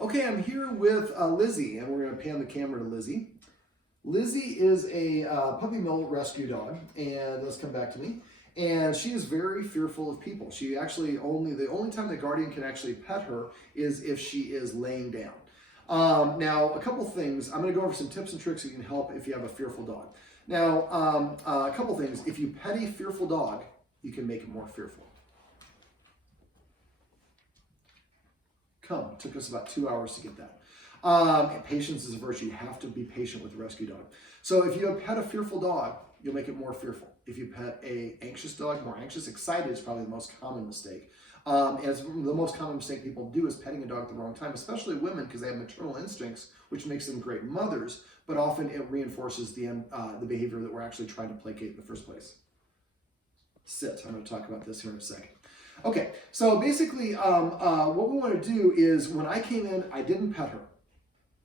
Okay, I'm here with Lizzie, and we're going to pan the camera to Lizzie. Lizzie is a puppy mill rescue dog, and let's come back to me. And she is very fearful of people. She actually the only time the guardian can actually pet her is if she is laying down. Now, a couple things. I'm going to go over some tips and tricks that can help if you have a fearful dog. Now, a couple things. If you pet a fearful dog, you can make it more fearful. Come. It took us about 2 hours to get that. And patience is a virtue. You have to be patient with a rescue dog. So if you pet a fearful dog, you'll make it more fearful. If you pet a anxious dog, more anxious. Excited is probably the most common mistake. As the most common mistake people do is petting a dog at the wrong time, especially women, because they have maternal instincts, which makes them great mothers, but often it reinforces the behavior that we're actually trying to placate in the first place. Sit. I'm going to talk about this here in a second. Okay, so basically what we want to do is when I came in, I didn't pet her.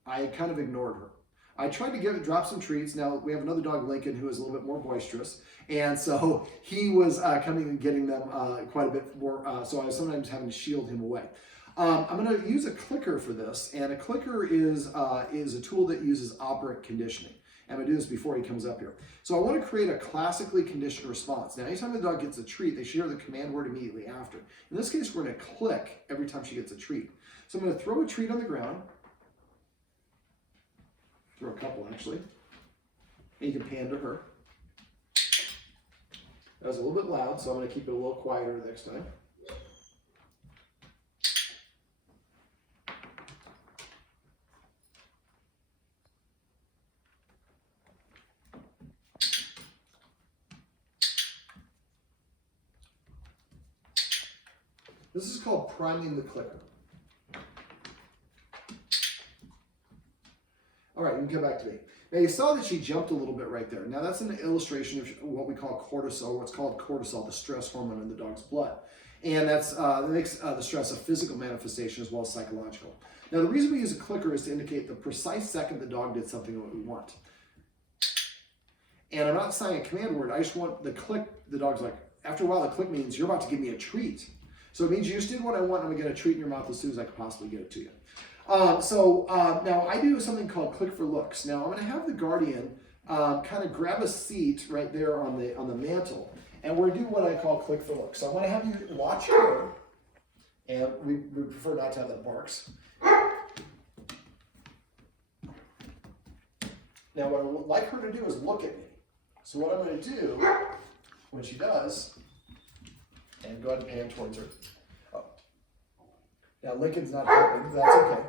I kind of ignored her. I tried to drop some treats. Now, we have another dog, Lincoln, who is a little bit more boisterous. And so he was coming and getting them quite a bit more. So I was sometimes having to shield him away. I'm going to use a clicker for this. And a clicker is a tool that uses operant conditioning. I'm going to do this before he comes up here. So I want to create a classically conditioned response. Now, anytime the dog gets a treat, they should hear the command word immediately after. In this case, we're going to click every time she gets a treat. So I'm going to throw a treat on the ground. Throw a couple, actually. And you can pan to her. That was a little bit loud, so I'm going to keep it a little quieter next time. This is called priming the clicker. All right, you can come back to me. Now you saw that she jumped a little bit right there. Now that's an illustration of what we call cortisol, what's called cortisol, the stress hormone in the dog's blood. And that makes the stress a physical manifestation as well as psychological. Now the reason we use a clicker is to indicate the precise second the dog did something that we want. And I'm not saying a command word, I just want the click. The dog's like, after a while the click means you're about to give me a treat. So it means you just did what I want, I'm going to get a treat in your mouth as soon as I can possibly get it to you. Now I do something called click for looks. Now I'm going to have the guardian kind of grab a seat right there on the mantle, and we're going to do what I call click for looks. So I'm going to have you watch her, and we prefer not to have that barks. Now what I would like her to do is look at me. So what I'm going to do when she does, and go ahead and pan towards her. Oh. Now Lincoln's not helping, that's okay.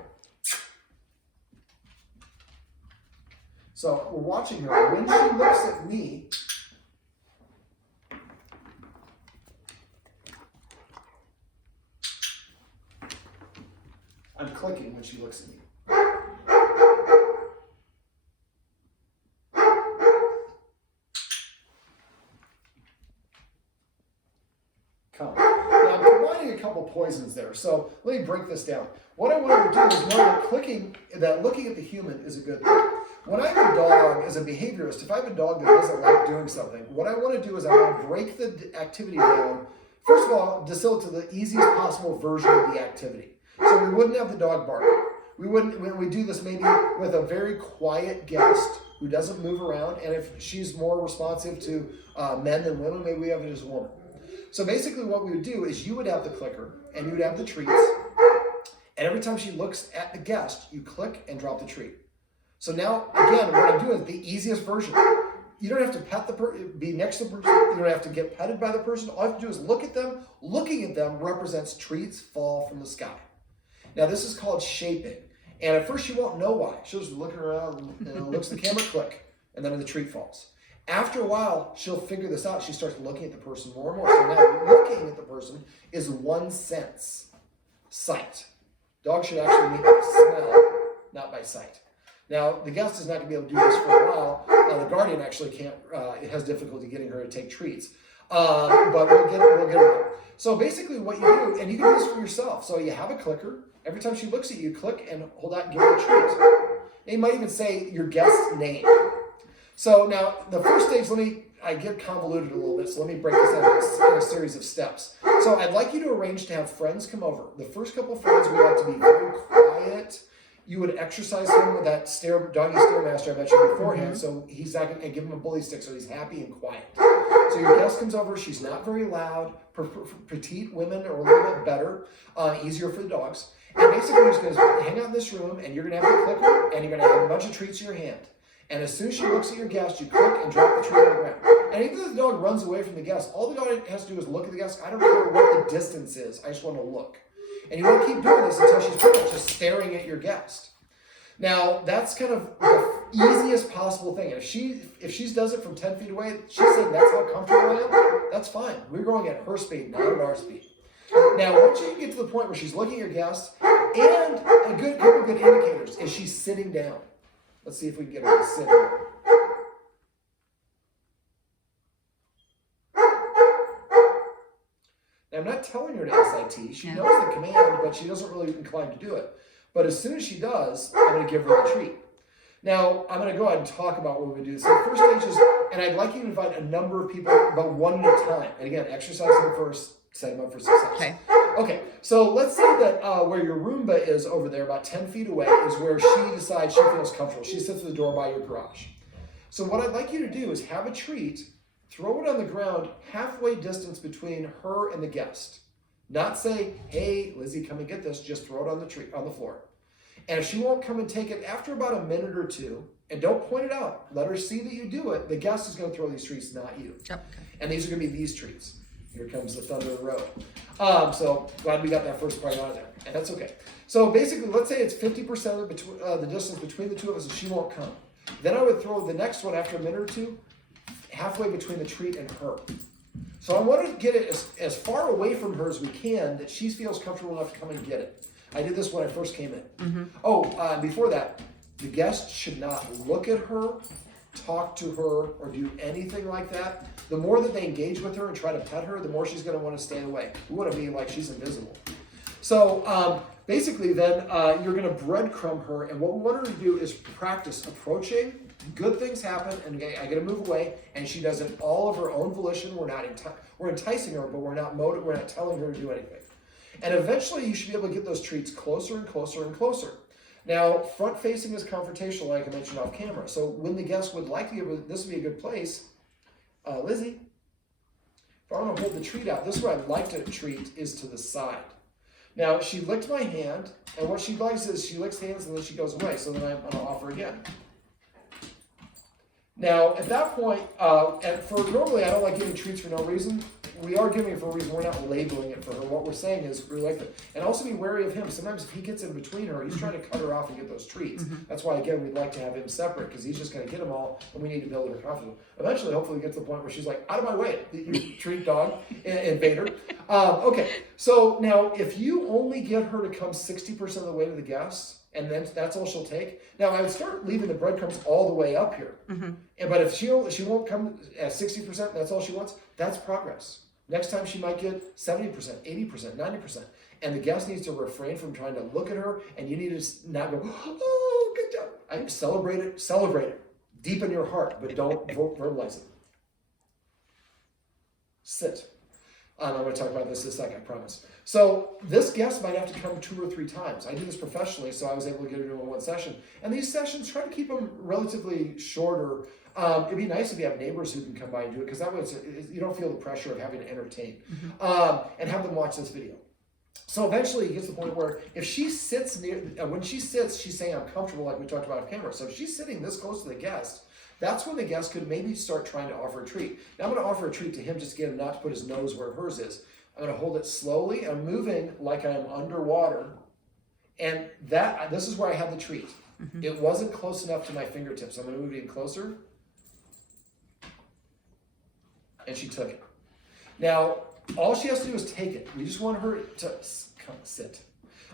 So we're watching her. When she looks at me, I'm clicking when she looks at me. Come. Now I'm combining a couple poisons there. So let me break this down. What I want to do is know that looking at the human is a good thing. When I have a dog, as a behaviorist, if I have a dog that doesn't like doing something, what I want to do is I want to break the activity down. First of all, distill it to the easiest possible version of the activity. So we wouldn't have the dog bark. When we do this maybe with a very quiet guest who doesn't move around, and if she's more responsive to men than women, maybe we have it as a woman. So basically what we would do is you would have the clicker and you would have the treats. And every time she looks at the guest, you click and drop the treat. So now, again, what I'm doing is the easiest version. You don't have to pet the person, be next to the person. You don't have to get petted by the person. All you have to do is look at them. Looking at them represents treats fall from the sky. Now, this is called shaping. And at first, she won't know why. She'll just look around and looks at the camera, click, and then the treat falls. After a while, she'll figure this out. She starts looking at the person more and more. So now looking at the person is one sense, sight. Dogs should actually meet by smell, not by sight. Now, the guest is not going to be able to do this for a while. The guardian actually can't, it has difficulty getting her to take treats. But we'll get her there. So basically what you do, and you can do this for yourself. So you have a clicker. Every time she looks at you, click and hold out and give her a treat. And you might even say your guest's name. So now, the first stage, I get convoluted a little bit, so let me break this down in a series of steps. So I'd like you to arrange to have friends come over. The first couple of friends, we like to be very quiet quiet. You would exercise him with that doggy stairmaster I mentioned beforehand, so he's not going to give him a bully stick, so he's happy and quiet. So your guest comes over, she's not very loud, petite women are a little bit better, easier for the dogs. And basically you're just going to hang out in this room, and you're going to have a clicker, and you're going to have a bunch of treats in your hand. And as soon as she looks at your guest, you click and drop the treat on the ground. And even if the dog runs away from the guest, all the dog has to do is look at the guest. I don't care what the distance is, I just want to look. And you want to keep doing this until she's pretty much just staring at your guest. Now, that's kind of the easiest possible thing. And if she does it from 10 feet away, she's saying that's how comfortable I am, that's fine. We're going at her speed, not at our speed. Now, once you get to the point where she's looking at your guest, and a couple good indicators is she's sitting down. Let's see if we can get her to sit down. Now, I'm not telling her to SIT. She knows the command, but she doesn't really incline to do it. But as soon as she does, I'm going to give her the treat. Now, I'm going to go ahead and talk about what we do. So the first stage is, and I'd like you to invite a number of people, about one at a time. And again, exercise them first, set them up for success. Okay, so let's say that where your Roomba is over there, about 10 feet away, is where she decides she feels comfortable. She sits at the door by your garage. So what I'd like you to do is have a treat, throw it on the ground, halfway distance between her and the guest. Not say, hey, Lizzie, come and get this. Just throw it on the floor. And if she won't come and take it after about a minute or two, and don't point it out, let her see that you do it, the guest is going to throw these treats, not you. Yep. And these are going to be these treats. Here comes the thunder road. So glad we got that first part out of there. And that's okay. So basically, let's say it's 50% of the distance between the two of us and she won't come. Then I would throw the next one after a minute or two, halfway between the treat and her. So I want to get it as far away from her as we can that she feels comfortable enough to come and get it. I did this when I first came in. Before that, the guest should not look at her, talk to her, or do anything like that. The more that they engage with her and try to pet her, the more she's going to want to stand away. We want to be like she's invisible. So basically then you're going to breadcrumb her, and what we want her to do is practice approaching. Good things happen, and I get to move away, and she does it all of her own volition. We're enticing her, but we're not telling her to do anything. And eventually, you should be able to get those treats closer and closer and closer. Now, front facing is confrontational, like I mentioned off camera. So when the guest would likely, this would be a good place. Lizzie, if I want to hold the treat out, this is where I'd like to treat is to the side. Now, she licked my hand, and what she likes is she licks hands and then she goes away. So then I'm going to offer again. Now, at that point, normally I don't like giving treats for no reason. We are giving it for a reason. We're not labeling it for her. What we're saying is we like it. And also be wary of him. Sometimes if he gets in between her, he's trying to cut her off and get those treats. That's why, again, we'd like to have him separate because he's just going to get them all, and we need to build her confidence. Eventually, hopefully, we get to the point where she's like, out of my way, you treat dog, invader. Okay, so now if you only get her to come 60% of the way to the guest, and then that's all she'll take. Now, I would start leaving the breadcrumbs all the way up here. But if she won't come at 60%, that's all she wants, that's progress. Next time she might get 70%, 80%, 90%. And the guest needs to refrain from trying to look at her, and you need to not go, oh, good job. I celebrate it. Deep in your heart, but don't verbalize it. Sit. I'm going to talk about this in a second, I promise. So this guest might have to come 2 or 3 times. I do this professionally, so I was able to get her to in one session. And these sessions, try to keep them relatively shorter. It'd be nice if you have neighbors who can come by and do it, because that way you don't feel the pressure of having to entertain. And have them watch this video. So eventually it gets to the point where if she sits when she sits, she's saying, I'm comfortable, like we talked about off camera. So if she's sitting this close to the guest, that's when the guest could maybe start trying to offer a treat. Now I'm going to offer a treat to him just to get him not to put his nose where hers is. I'm going to hold it slowly. I'm moving like I'm underwater. And this is where I have the treat. It wasn't close enough to my fingertips. I'm going to move it in closer. And she took it. Now, all she has to do is take it. We just want her to sit.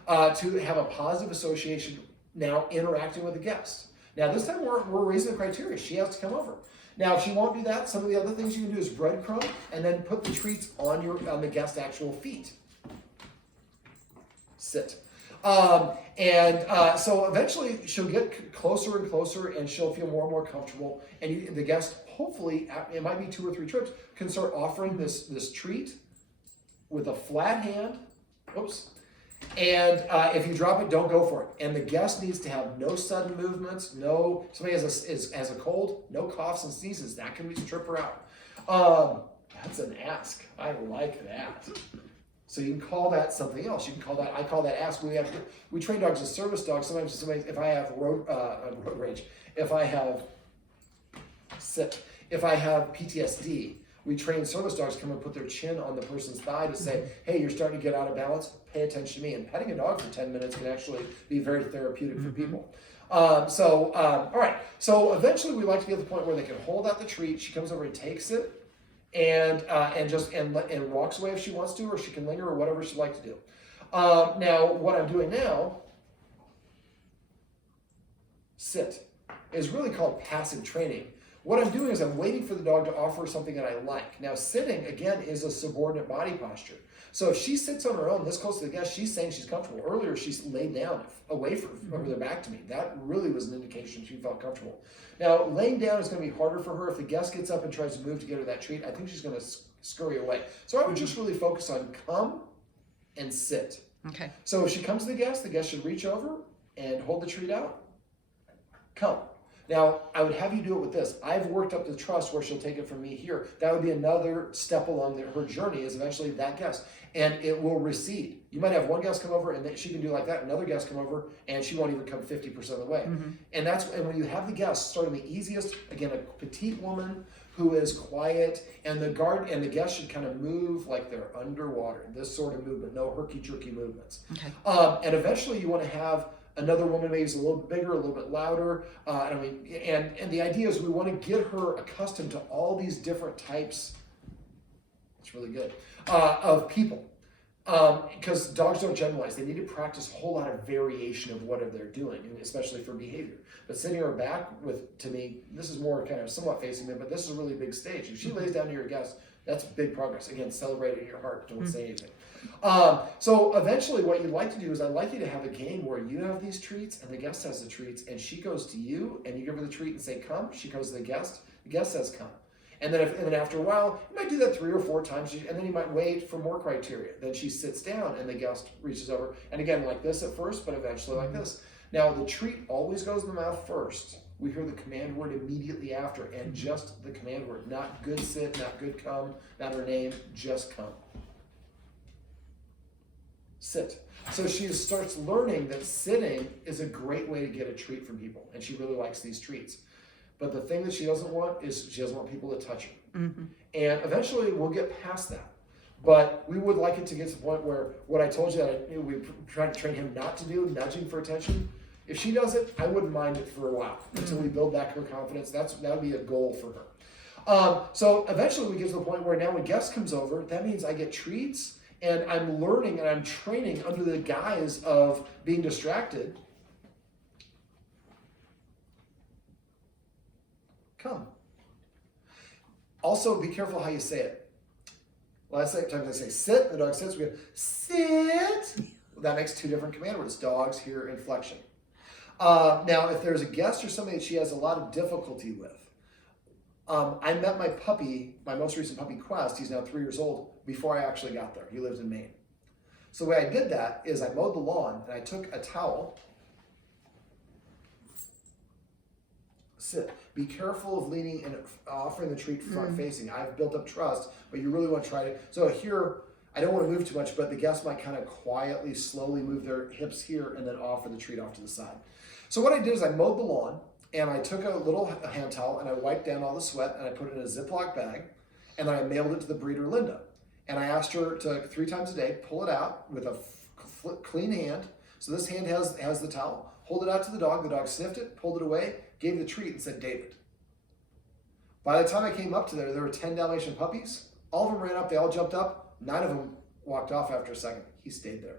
To have a positive association now interacting with the guest. Now, this time we're raising the criteria. She has to come over. Now, if she won't do that, some of the other things you can do is breadcrumb and then put the treats on the guest's actual feet. Sit. So eventually she'll get closer and closer, and she'll feel more and more comfortable. And the guest, hopefully, it might be 2 or 3 trips, can start offering this treat with a flat hand. Oops. And if you drop it, don't go for it. And the guest needs to have no sudden movements, somebody has a cold, no coughs and sneezes. That can trip her out. That's an ask. I like that. So you can call that something else. You can call that, I call that ask. We train dogs as service dogs. Sometimes if I have road rage, if I have PTSD, we train service dogs to come and put their chin on the person's thigh to say, hey, you're starting to get out of balance, pay attention to me. And petting a dog for 10 minutes can actually be very therapeutic for people. All right. So eventually we like to get to the point where they can hold out the treat. She comes over and takes it and walks away if she wants to, or she can linger or whatever she'd like to do. Now, what I'm doing now, sit, is really called passive training. What I'm doing is I'm waiting for the dog to offer something that I like. Now, sitting, again, is a subordinate body posture. So if she sits on her own this close to the guest, she's saying she's comfortable. Earlier, she's laid down away from her back to me. That really was an indication she felt comfortable. Now, laying down is going to be harder for her. If the guest gets up and tries to move to get her that treat, I think she's going to scurry away. So I would just really focus on come and sit. Okay. So if she comes to the guest should reach over and hold the treat out. Come. Now, I would have you do it with this. I've worked up the trust where she'll take it from me here. That would be another step along her journey, is eventually that guest. And it will recede. You might have one guest come over and then she can do like that. Another guest come over and she won't even come 50% of the way. And when you have the guest starting the easiest, again, a petite woman who is quiet, and the guest should kind of move like they're underwater. This sort of movement, no herky-jerky movements. Okay. And eventually you want to have another woman maybe is a little bigger, a little bit louder. And the idea is we want to get her accustomed to all these different types. It's really good of people, because dogs don't generalize. They need to practice a whole lot of variation of what they're doing, and especially for behavior. But sitting her back to me, this is more kind of somewhat facing me, but this is a really big stage. If she lays down to your guest, that's big progress. Again, celebrate it in your heart. Don't say anything. So eventually what you'd like to do is I'd like you to have a game where you have these treats and the guest has the treats, and she goes to you and you give her the treat and say, come. She goes to the guest says, come. And then after a while, you might do that 3 or 4 times, and then you might wait for more criteria. Then she sits down and the guest reaches over. And again, like this at first, but eventually like this. Now, the treat always goes in the mouth first. We hear the command word immediately after, and just the command word. Not good sit, not good come, not her name, just come. Sit. So she starts learning that sitting is a great way to get a treat from people, and she really likes these treats. But the thing that she doesn't want is she doesn't want people to touch her. And eventually we'll get past that. But we would like it to get to the point where what I told you that we tried to train him not to do, nudging for attention. If she does it, I wouldn't mind it for a while until we build back her confidence. That would be a goal for her. So eventually we get to the point where now when guest comes over, that means I get treats, and I'm learning and I'm training under the guise of being distracted. Come. Also, be careful how you say it. Last time I say sit, the dog sits, we go, sit. That makes 2 different command words. Dogs hear inflection. Now, if there's a guest or somebody that she has a lot of difficulty with, I met my puppy, my most recent puppy, Quest, he's now 3 years old, before I actually got there. He lives in Maine. So the way I did that is I mowed the lawn, and I took a towel. Sit. Be careful of leaning and offering the treat front facing. I've built up trust, but you really want to try to. So here, I don't want to move too much, but the guest might kind of quietly, slowly move their hips here and then offer the treat off to the side. So what I did is I mowed the lawn, and I took a little hand towel and I wiped down all the sweat, and I put it in a Ziploc bag, and then I mailed it to the breeder, Linda. And I asked her to 3 times a day pull it out with a clean hand. So this hand has the towel. Hold it out to the dog sniffed it, pulled it away, gave it the treat, and said, David. By the time I came up to there were 10 Dalmatian puppies. All of them ran up, they all jumped up. 9 of them walked off after a second. He stayed there.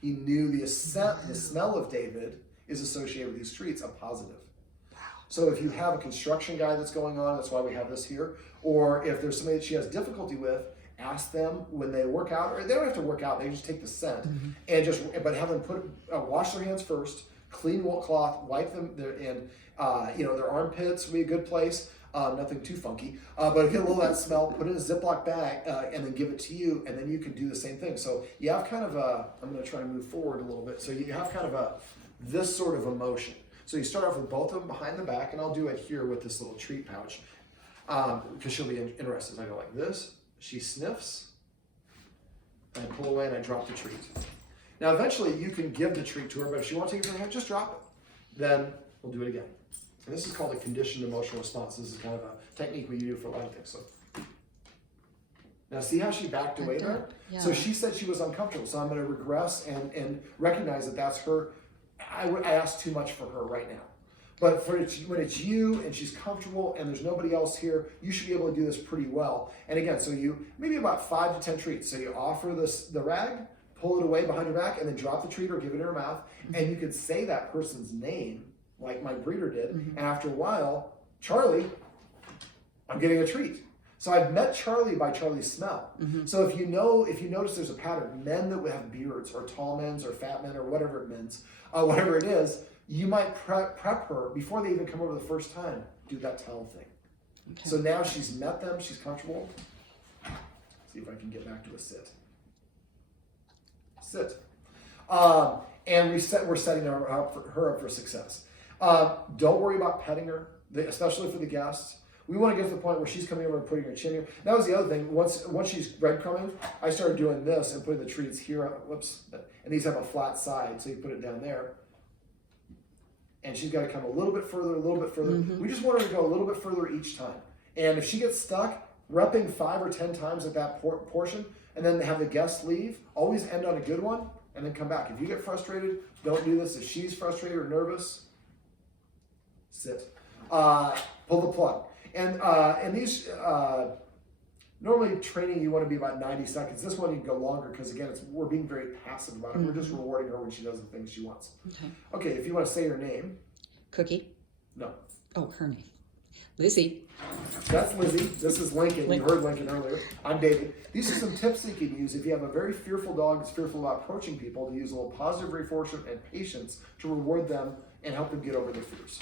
He knew the smell of David is associated with these treats, a positive. So if you have a construction guy that's going on, that's why we have this here, or if there's somebody that she has difficulty with, ask them when they work out, or they don't have to work out, they just take the scent, and but have them wash their hands first, clean cloth, wipe them, and their armpits would be a good place. Nothing too funky, but get a little of that smell, put it in a Ziploc bag, and then give it to you, and then you can do the same thing. So you have kind of I'm going to try to move forward a little bit. So you have kind of this sort of emotion. So you start off with both of them behind the back, and I'll do it here with this little treat pouch, because she'll be interested. I go like this, she sniffs, and I pull away and I drop the treat. Now eventually you can give the treat to her, but if she wants to take it from her hand, just drop it. Then we'll do it again. And this is called a conditioned emotional response. This is kind of a technique we do for a lot of things. So now see how she backed away there? Yeah. So she said she was uncomfortable. So I'm going to regress and recognize that that's her. I asked too much for her right now. But when it's you and she's comfortable and there's nobody else here, you should be able to do this pretty well. And again, so you maybe about 5 to 10 treats. So you offer the rag, pull it away behind your back, and then drop the treat or give it in her mouth. And you could say that person's name, like my breeder did. And after a while, Charlie, I'm getting a treat. So I've met Charlie by Charlie's smell. So if you notice there's a pattern, men that have beards or tall men or fat men or whatever it is, you might prep her before they even come over the first time. Do that tell thing. Okay. So now she's met them, she's comfortable. See if I can get back to a sit. Sit. And we're setting her up for success. Don't worry about petting her, especially for the guests. We want to get to the point where she's coming over and putting her chin here. That was the other thing. Once she's breadcrumbing, I started doing this and putting the treats here. Whoops. And these have a flat side, so you put it down there. And she's got to come a little bit further, a little bit further. We just want her to go a little bit further each time. And if she gets stuck, repping 5 or 10 times at that portion, and then have the guests leave, always end on a good one, and then come back. If you get frustrated, don't do this. If she's frustrated or nervous, sit. Pull the plug. And these, normally training you want to be about 90 seconds. This one you can go longer because again, we're being very passive about it. We're just rewarding her when she does the things she wants. Okay, if you want to say your name. Cookie? No. Oh, her name. Lizzie. That's Lizzie. This is Lincoln. You heard Lincoln earlier. I'm David. These are some tips you can use if you have a very fearful dog that's fearful about approaching people, to use a little positive reinforcement and patience to reward them and help them get over their fears.